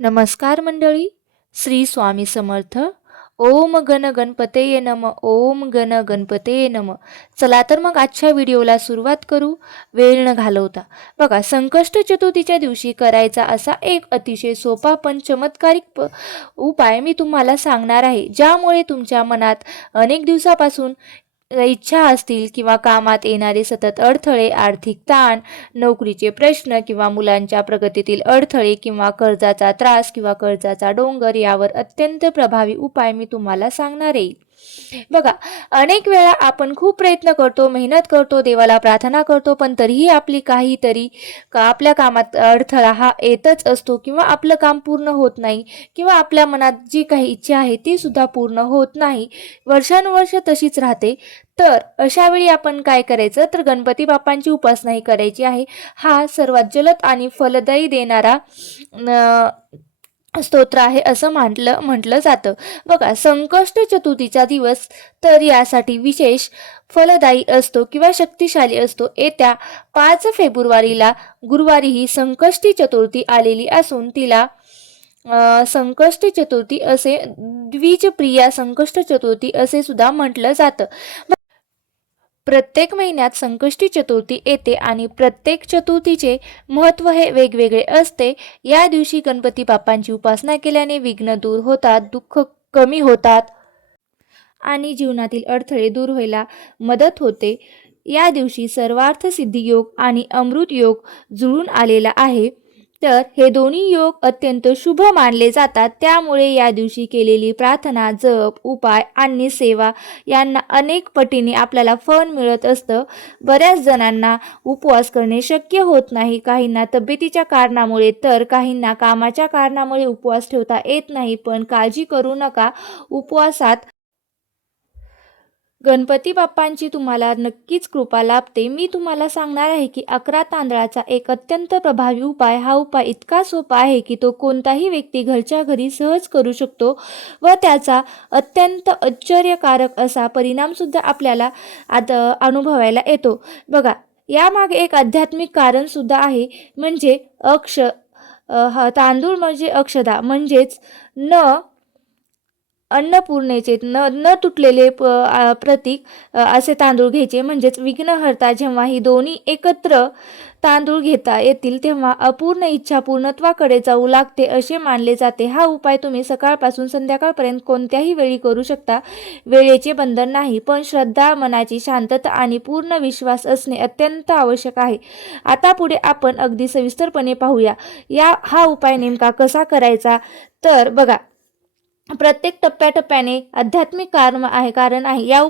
नमस्कार मंडळी. श्री स्वामी समर्थ. ओम गण गणपतये नम. ओम गण गणपतये नम. चला तर मग आजच्या व्हिडिओला सुरुवात करू वेळ न घालवता. बघा, संकष्ट चतुर्थीच्या दिवशी करायचा असा एक अतिशय सोपा पण चमत्कारिक उपाय मी तुम्हाला सांगणार आहे, ज्यामुळे तुमच्या मनात अनेक दिवसापासून इच्छा असतील किंवा कामात येणारे सतत अडथळे, आर्थिक ताण, नोकरीचे प्रश्न किंवा मुलांच्या प्रगतीतील अडथळे किंवा कर्जाचा त्रास किंवा कर्जाचा डोंगर यावर अत्यंत प्रभावी उपाय मी तुम्हाला सांगणार आहे. बघा, अनेक वेळा आपण खूप प्रयत्न करतो, मेहनत करतो, देवाला प्रार्थना करतो, पण तरीही आपल्या कामात अडथळा हा येतच असतो किंवा आपलं काम पूर्ण होत नाही किंवा आपल्या मनात जी काही इच्छा आहे ती सुद्धा पूर्ण होत नाही. वर्षानुवर्ष तशीच राहते. तर अशा वेळी आपण काय करायचं, तर गणपती बाप्पांची उपासना ही करायची आहे. हा सर्वात जलद आणि फलदायी देणारा स्तोत्र आहे असं म्हटलं जातं. बघा, संकष्ट चतुर्थीचा दिवस तर यासाठी विशेष फलदायी असतो किंवा शक्तिशाली असतो. येत्या 5 फेब्रुवारीला गुरुवारी ही संकष्टी चतुर्थी आलेली असून तिला संकष्ट चतुर्थी असे, द्विजप्रिया संकष्ट चतुर्थी असे सुद्धा म्हटलं जातं. प्रत्येक महिन्यात संकष्टी चतुर्थी येते आणि प्रत्येक चतुर्थीचे महत्त्व हे वेगवेगळे असते. या दिवशी गणपती बाप्पांची उपासना केल्याने विघ्न दूर होतात, दुःख कमी होतात आणि जीवनातील अडथळे दूर व्हायला मदत होते. या दिवशी सर्वार्थ सिद्धी योग आणि अमृत योग जुळून आलेला आहे. तर हे दोन्ही योग अत्यंत शुभ मानले जातात. त्यामुळे या दिवशी केलेली प्रार्थना, जप, उपाय आणि सेवा यांना अनेक पटीने आपल्याला फळ मिळत असतं. बऱ्याच जणांना उपवास करणे शक्य होत नाही. काहींना तब्येतीच्या कारणामुळे तर काहींना कामाच्या कारणामुळे उपवास ठेवता येत नाही. पण काळजी करू नका, उपवासात गणपती बाप्पांची तुम्हाला नक्कीच कृपा लाभते. मी तुम्हाला सांगणार आहे की 11 तांदळाचा एक अत्यंत प्रभावी उपाय. हा उपाय इतका सोपा आहे की तो कोणताही व्यक्ती घरच्या घरी सहज करू शकतो व त्याचा अत्यंत आश्चर्यकारक असा परिणाम सुद्धा आपल्याला अनुभवायला येतो. बघा, यामागे एक आध्यात्मिक कारण सुद्धा आहे. म्हणजे तांदूळ म्हणजे अक्षदा, म्हणजेच अन्नपूर्णेचे न तुटलेले प्रतीक असे तांदूळ घ्यायचे. म्हणजेच विघ्नहर्ता जेव्हा ही दोन्ही एकत्र तांदूळ घेता येतील तेव्हा अपूर्ण इच्छा पूर्णत्वाकडे जाऊ लागते असे मानले जाते. हा उपाय तुम्ही सकाळपासून संध्याकाळपर्यंत कोणत्याही वेळी करू शकता. वेळेचे बंधन नाही, पण श्रद्धा, मनाची शांतता आणि पूर्ण विश्वास असणे अत्यंत आवश्यक आहे. आता पुढे आपण अगदी सविस्तरपणे पाहूया हा उपाय नेमका कसा करायचा. तर बघा, प्रत्येक टप्प्याटप्प्याने आध्यात्मिक कारण आहे. या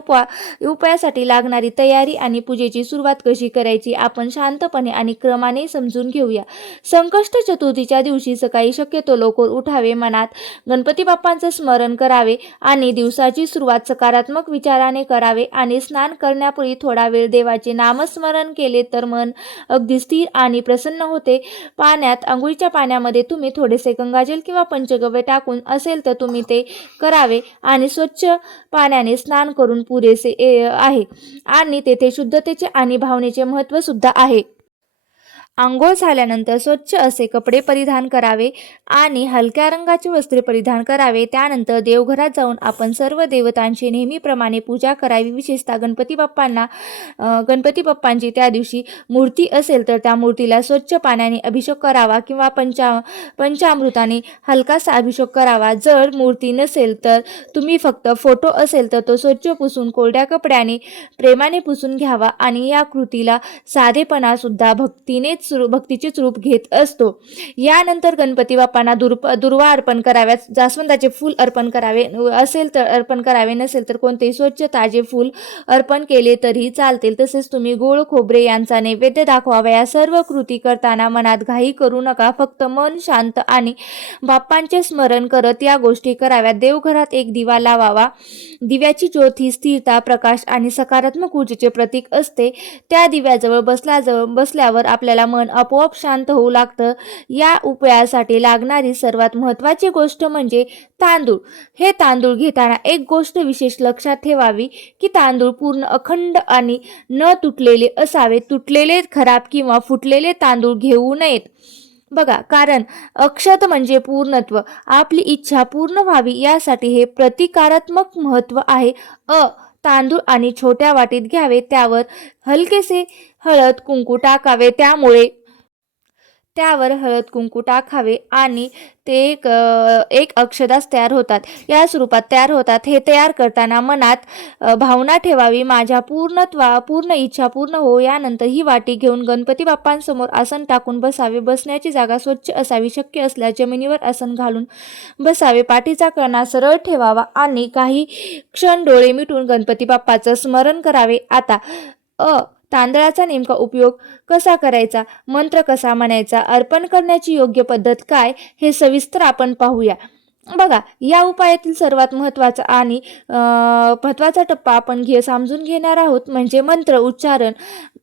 उपायासाठी लागणारी तयारी आणि पूजेची सुरुवात कशी करायची आपण शांतपणे आणि क्रमाने समजून घेऊया. संकष्ट चतुर्थीच्या दिवशी सकाळी शक्यतो लवकर उठावे, मनात गणपती बाप्पांचं स्मरण करावे आणि दिवसाची सुरुवात सकारात्मक विचाराने करावे आणि स्नान करण्यापूर्वी थोडा वेळ देवाचे नामस्मरण केले तर मन अगदी स्थिर आणि प्रसन्न होते. आंघोळीच्या पाण्यामध्ये तुम्ही थोडेसे गंगाजल किंवा पंचगव्य टाकून असेल तर तुम्ही ते करावे आणि स्वच्छ पाण्याने स्नान करून पुरेसे आहे. आणि तेथे शुद्धतेचे आणि भावनेचे महत्त्व सुद्धा आहे. आंघोळ झाल्यानंतर स्वच्छ असे कपडे परिधान करावे आणि हलक्या रंगाचे वस्त्रे परिधान करावे. त्यानंतर देवघरात जाऊन आपण सर्व देवतांची नेहमीप्रमाणे पूजा करावी. विशेषतः गणपती बाप्पांची त्या दिवशी मूर्ती असेल तर त्या मूर्तीला स्वच्छ पाण्याने अभिषेक करावा किंवा पंचामृताने हलकासा अभिषेक करावा. जर मूर्ती नसेल तर तुम्ही फक्त फोटो असेल तर तो स्वच्छ पुसून कोरड्या कपड्याने प्रेमाने पुसून घ्यावा. आणि या कृतीला साधेपणा सुद्धा भक्तीचेच रूप घेत असतो. यानंतर गणपती बाप्पांना दुर्वा अर्पण कराव्यात. जास्वंदाचे फूल अर्पण करावे असेल तर अर्पण करावे, नसेल तर कोणतेही स्वच्छ ताजे फूल अर्पण केले तरी चालतील. तसेच तुम्ही गोड खोबरे यांचा नैवेद्य दाखवावा. या सर्व कृती करताना मनात घाई करू नका. फक्त मन शांत आणि बाप्पांचे स्मरण करत या गोष्टी कराव्यात. देवघरात एक दिवा लावावा. दिव्याची ज्योत ही स्थिरता, प्रकाश आणि सकारात्मक ऊर्जेचे प्रतीक असते. त्या दिव्याजवळ बसल्यावर आपल्याला मन आपोआप शांत होऊ लागतं. या उपायासाठी लागणारी सर्वात महत्त्वाची गोष्ट म्हणजे तांदूळ. हे तांदूळ घेताना एक गोष्ट विशेष लक्षात ठेवावी की तांदूळ पूर्ण अखंड आणि न तुटलेले असावे. तुटलेले, खराब किंवा फुटलेले तांदूळ घेऊ नयेत. बघा, कारण अक्षत म्हणजे पूर्णत्व. आपली इच्छा पूर्ण व्हावी यासाठी हे प्रतिकारात्मक महत्त्व आहे. तांदूळ आणि छोट्या वाटीत घ्यावे, त्यावर हलकेसे हळद कुंकू टाकावे, त्यावर हळद कुंकू टाकावे आणि ते एक अक्षदास तयार होतात, या स्वरूपात तयार होतात. हे तयार करताना मनात भावना ठेवावी, माझ्या पूर्ण इच्छा पूर्ण हो. यानंतर ही वाटी घेऊन गणपती बाप्पांसमोर आसन टाकून बसावे. बसण्याची जागा स्वच्छ असावी, शक्य असल्यास जमिनीवर आसन घालून बसावे. पाठीचा कणा सरळ ठेवावा आणि काही क्षण डोळे मिटून गणपती बाप्पाचं स्मरण करावे. आता तांदळाचा नेमका उपयोग कसा करायचा, मंत्र कसा म्हणायचा, अर्पण करण्याची योग्य पद्धत काय, हे सविस्तर आपण पाहूया. बघा, या उपायातील सर्वात महत्त्वाचा टप्पा आपण समजून घेणार आहोत, म्हणजे मंत्र उच्चारण.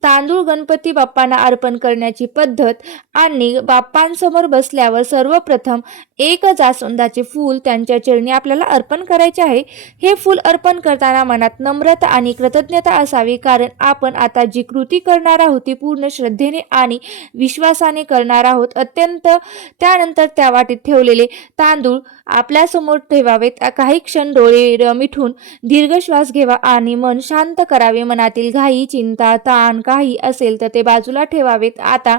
तांदूळ गणपती बाप्पांना अर्पण करण्याची पद्धत. आणि बाप्पांसमोर बसल्यावर सर्वप्रथम एक जास्वंदाचे फूल त्यांच्या चरणी आपल्याला अर्पण करायचे आहे. हे फूल अर्पण करताना मनात नम्रता आणि कृतज्ञता असावी, कारण आपण आता जी कृती करणार आहोत ती पूर्ण श्रद्धेने आणि विश्वासाने करणार आहोत. त्यानंतर त्या वाटीत ठेवलेले तांदूळ आपल्यासमोर ठेवावेत. काही क्षण डोळे मिटून दीर्घ श्वास घ्यावा आणि मन शांत करावे. मनातील घाई, चिंता, ताण काही असेल तर ते बाजूला ठेवावेत. आता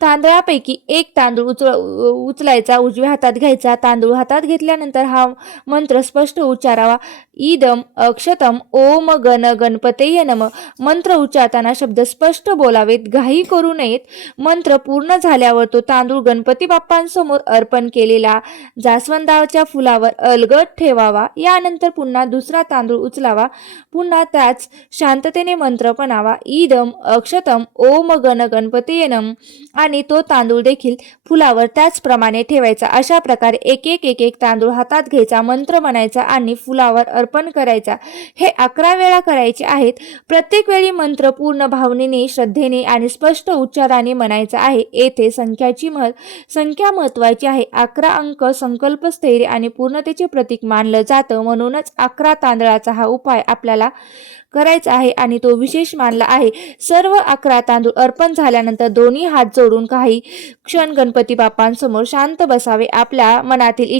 तांदळापैकी एक तांदूळ उचलायचा, उजव्या हातात घ्यायचा. तांदूळ हातात घेतल्यानंतर हा मंत्र स्पष्ट उच्चारावा. इदम अक्षतम ओम गण गणपतये नम. मंत्र उच्चारताना शब्द स्पष्ट बोलावेत, घाई करू नयेत. मंत्र पूर्ण झाल्यावर तो तांदूळ गणपती बाप्पांसमोर अर्पण केलेला जास्वंदाच्या फुलावर अलगद ठेवावा. यानंतर पुन्हा दुसरा तांदूळ उचलावा, पुन्हा त्याच शांततेने मंत्र म्हणावा, इदम अक्षतम ओम गण गणपतये नम, आणि तो तांदूळ देखील फुलावर त्याचप्रमाणे ठेवायचा. अशा प्रकारे एक तांदूळ हातात घ्यायचा, मंत्र म्हणायचा आणि फुलावर अर्पण करायचा. हे 11 वेळा करायचे आहेत. प्रत्येक वेळी मंत्र पूर्ण भावनेने, श्रद्धेने आणि स्पष्ट उच्चाराने म्हणायचा आहे. येथे संख्या महत्वाची आहे. 11 अंक संकल्प, स्थैर्य आणि पूर्णतेचे प्रतीक मानलं जातं. म्हणूनच 11 तांदळाचा हा उपाय आपल्याला करायचा आहे आणि तो विशेष मानला आहे. सर्व 11 तांदूळ अर्पण झाल्यानंतर दोन्ही हात जोडून काही क्षण गणपती बाप्पांसमोर शांत बसावे. आपल्या मनातील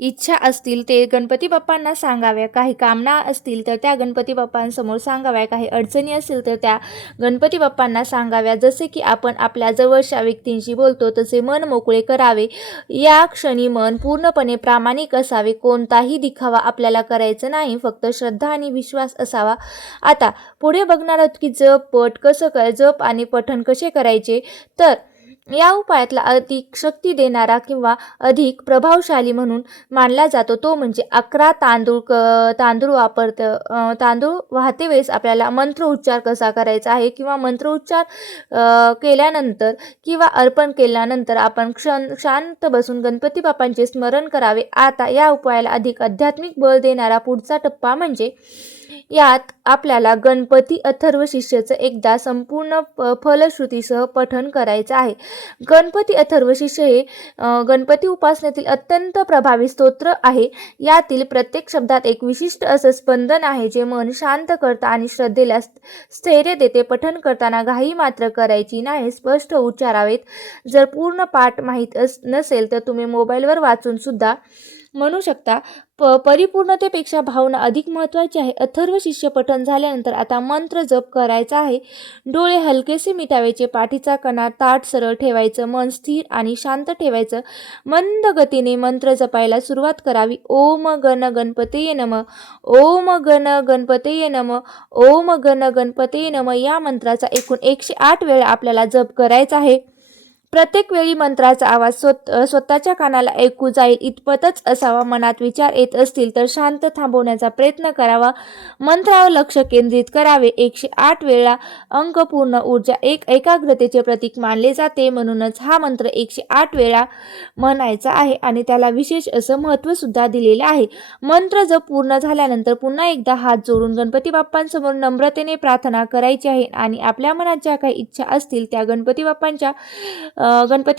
इच्छा असतील ते गणपती बाप्पांना सांगाव्या, काही कामना असतील तर त्या गणपती बाप्पांसमोर सांगाव्या, काही अडचणी असतील तर त्या गणपती बाप्पांना सांगाव्या. जसे की आपण आपल्या जवळच्या व्यक्तींशी बोलतो तसे मन मोकळे करावे. या क्षणी मन पूर्णपणे प्रामाणिक असावे. कोणताही दिखावा आपल्याला करायचा नाही, फक्त श्रद्धा आणि विश्वास असावा. आता पुढे बघणार आहोत की जप आणि पठण कसे करायचे. तर या उपायातला अधिक शक्ती देणारा किंवा अधिक प्रभावशाली म्हणून मानला जातो तो म्हणजे 11 तांदूळ तांदूळ वाहते वेळेस आपल्याला मंत्र उच्चार कसा करायचा आहे, किंवा मंत्र उच्चार केल्यानंतर किंवा अर्पण केल्यानंतर आपण शांत बसून गणपती बाप्पांचे स्मरण करावे. आता या उपायाला अधिक आध्यात्मिक बळ देणारा पुढचा टप्पा म्हणजे यात आपल्याला गणपती अथर्व शीर्षेचं एकदा संपूर्ण फलश्रुतीसह पठण करायचं आहे. गणपती अथर्व शीर्ष हे गणपती उपासनेतील अत्यंत प्रभावी स्तोत्र आहे. यातील प्रत्येक शब्दात एक विशिष्ट असं स्पंदन आहे जे मन शांत करतं आणि श्रद्धेला स्थैर्य देते. पठण करताना घाई मात्र करायची नाही, स्पष्ट उच्चारावेत. जर पूर्ण पाठ माहीत नसेल तर तुम्ही मोबाईलवर वाचून सुद्धा म्हणू शकता. परिपूर्णतेपेक्षा भावना अधिक महत्त्वाची आहे. अथर्व शिष्य पठण झाल्यानंतर आता मंत्र जप करायचा आहे. डोळे हलकेसे मिटावायचे, पाठीचा कणा ताठ सरळ ठेवायचं, मन स्थिर आणि शांत ठेवायचं. मंद गतीने मंत्र जपायला सुरुवात करावी. ओम गण गणपतये नम, ओम गण गणपतये नम, ओम गण गणपतये नम. या मंत्राचा एकूण 108 वेळा आपल्याला जप करायचा आहे. प्रत्येक वेळी मंत्राचा आवाज स्वतःच्या कानाला ऐकू जाईल इतपतच असावा. मनात विचार येत असतील तर शांत थांबवण्याचा प्रयत्न करावा. मंत्रावर लक्ष केंद्रित करावे. 108 वेळा अंक पूर्ण ऊर्जा एकाग्रतेचे प्रतीक मानले जाते. म्हणूनच हा मंत्र 108 वेळा म्हणायचा आहे आणि त्याला विशेष असं महत्त्व सुद्धा दिलेलं आहे. मंत्र जप पूर्ण झाल्यानंतर पुन्हा एकदा हात जोडून गणपती बाप्पांसमोर नम्रतेने प्रार्थना करायची आहे आणि आपल्या मनात ज्या काही इच्छा असतील त्या गणपती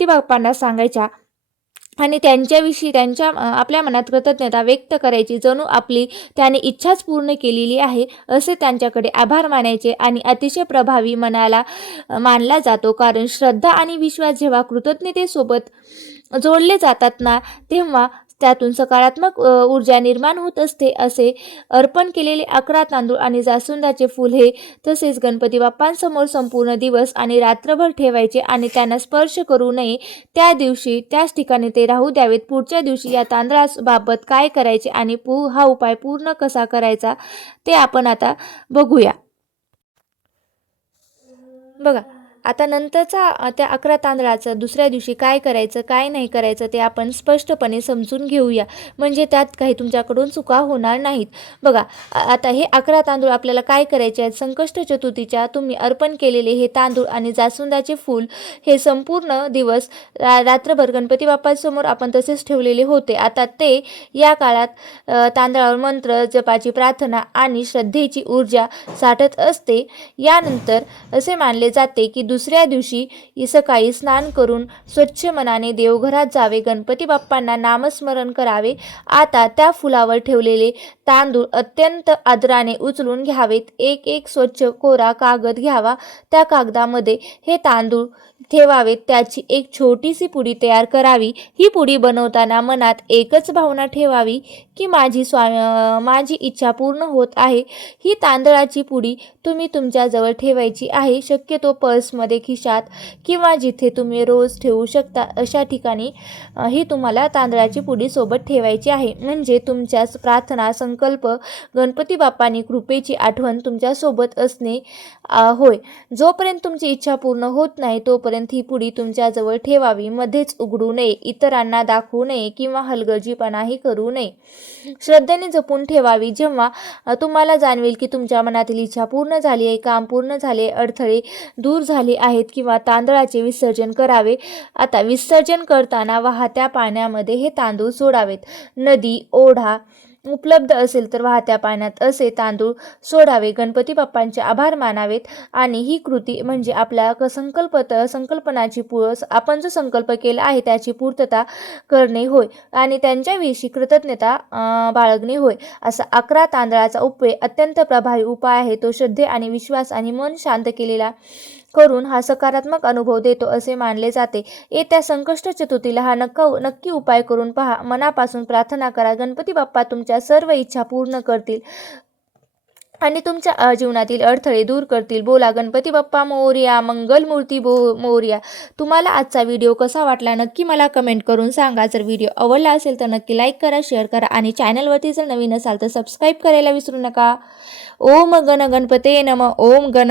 बाप्पांना सांगायच्या. आणि त्यांच्याविषयी आपल्या मनात कृतज्ञता व्यक्त करायची, जणू आपली त्याने इच्छाच पूर्ण केलेली आहे असे त्यांच्याकडे आभार मानायचे. आणि अतिशय प्रभावी मानला जातो, कारण श्रद्धा आणि विश्वास जेव्हा कृतज्ञतेसोबत जोडले जातात ना, तेव्हा त्यातून सकारात्मक ऊर्जा निर्माण होत असते. असे अर्पण केलेले 11 तांदूळ आणि जास्वंदाचे फूल हे तसेच गणपती बाप्पांसमोर संपूर्ण दिवस आणि रात्रभर ठेवायचे आणि त्यांना स्पर्श करू नये. त्या दिवशी त्याच ठिकाणी ते राहू द्यावेत. पुढच्या दिवशी या तांदळाबाबत काय करायचे आणि हा उपाय पूर्ण कसा करायचा ते आपण आता बघूया. बघा, आता नंतरचा त्या 11 तांदळाचं दुसऱ्या दिवशी काय करायचं, काय नाही करायचं ते आपण स्पष्टपणे समजून घेऊया, म्हणजे त्यात काही तुमच्याकडून चुका होणार नाहीत. बघा, आता हे 11 तांदूळ आपल्याला काय करायचे आहेत. संकष्ट चतुर्थीच्या तुम्ही अर्पण केलेले हे तांदूळ आणि जास्वंदाचे फूल हे संपूर्ण दिवस रात्रभर गणपती बाप्पांसमोर आपण तसेच ठेवलेले होते. आता ते या काळात तांदळावर मंत्र जपाची प्रार्थना आणि श्रद्धेची ऊर्जा साठत असते. यानंतर असे मानले जाते की दुसऱ्या दिवशी सकाळी स्नान करून स्वच्छ मनाने देवघरात जावे, गणपती बाप्पांना नामस्मरण करावे. आता त्या फुलावर ठेवलेले तांदूळ अत्यंत आदराने उचलून घ्यावेत. एक स्वच्छ कोरा कागद घ्यावा, त्या कागदामध्ये हे तांदूळ ठेवावेत. त्याची एक छोटीशी पुडी तयार करावी. ही पुडी बनवताना मनात एकच भावना ठेवावी की माझी इच्छा पूर्ण होत आहे. ही तांदळाची पुडी तुम्ही तुमच्याजवळ ठेवायची आहे, शक्यतो पर्समध्ये, खिशात किंवा जिथे तुम्ही रोज ठेवू शकता अशा ठिकाणी ही तुम्हाला तांदळाची पुडी सोबत ठेवायची आहे. म्हणजे तुमच्या प्रार्थना, संकल्प, गणपती बाप्पांनी कृपेची आठवण तुमच्यासोबत असणे होय. जोपर्यंत तुमची इच्छा पूर्ण होत नाही तोपर्यंत ही पुडी तुमच्याजवळ ठेवावी. मध्येच उघडू नये, इतरांना दाखवू नये किंवा हलगर्जीपणाही करू नये. श्रद्धेने जपून ठेवावी. जेव्हा तुम्हाला जाणवेल की तुमच्या मनातील इच्छा पूर्ण झाली आहे, काम पूर्ण झाले, अडथळे दूर झाले आहेत किंवा तांदळाचे विसर्जन करावे. आता विसर्जन करताना वाहत्या पाण्यामध्ये हे तांदूळ सोडावेत. नदी, ओढा उपलब्ध असेल तर वाहत्या पाण्यात असे तांदूळ सोडावे. गणपती बाप्पांचे आभार मानावेत आणि ही कृती म्हणजे आपल्या संकल्पनाची आपण जो संकल्प केला आहे त्याची पूर्तता करणे होय आणि त्यांच्याविषयी कृतज्ञता बाळगणे होय. असा 11 तांदळाचा उपयोग अत्यंत प्रभावी उपाय आहे. तो श्रद्धे आणि विश्वास आणि मन शांत केलेला करून हा सकारात्मक अनुभव देतो असे मानले जाते. येत्या संकष्ट चतुर्थीला हा नक्की उपाय करून पहा. मनापासून प्रार्थना करा, गणपती बाप्पा तुमच्या सर्व इच्छा पूर्ण करतील आणि तुमच्या जीवनातील अडथळे दूर करतील. बोला गणपती बाप्पा मोरया, मंगलमूर्ती मोरया. तुम्हाला आजचा व्हिडिओ कसा वाटला नक्की मला कमेंट करून सांगा. जर व्हिडिओ आवडला असेल तर नक्की लाईक करा, शेअर करा आणि चॅनलवरती जर नवीन असाल तर सबस्क्राईब करायला विसरू नका. ओम गण गणपते नमः. ओम गण